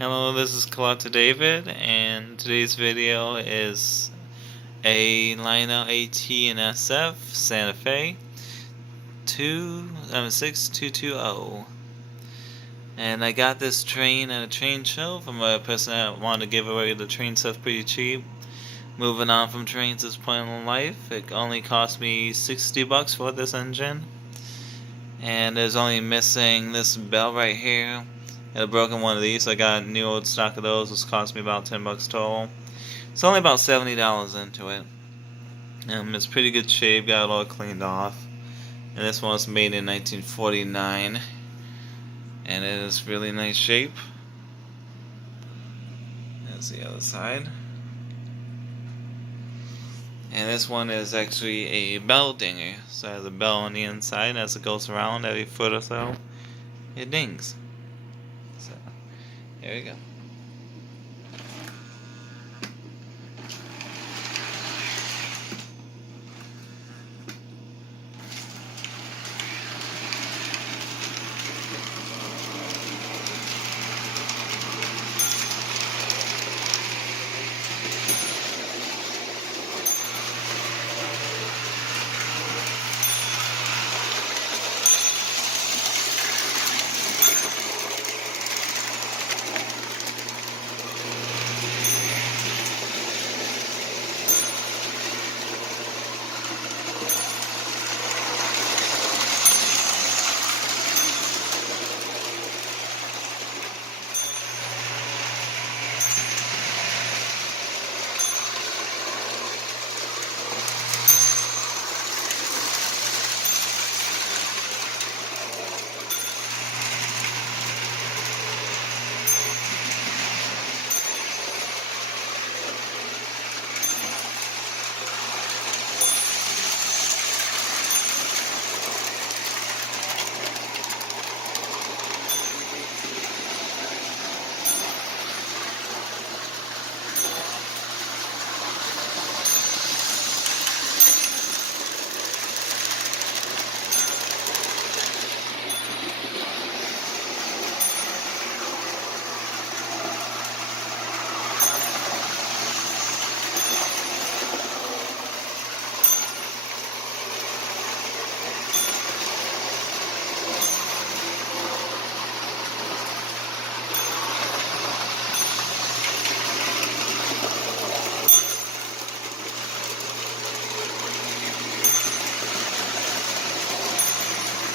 Hello, this is Collector David, and today's video is a Lionel AT&SF Santa Fe 6220. And I got this train at a train show from a person that wanted to give away the train stuff pretty cheap. Moving on from trains at this point in life, it only cost me $60 for this engine. And there's only missing this bell right here. I had a broken one of these, so I got a new old stock of those, which cost me about $10 total. It's only about $70 into it. It's pretty good shape, got it all cleaned off. And this one was made in 1949. And it is really nice shape. There's the other side. And this one is actually a bell dinger. So it has a bell on the inside. As it goes around every foot or so, it dings. So, here we go.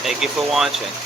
Thank you for watching.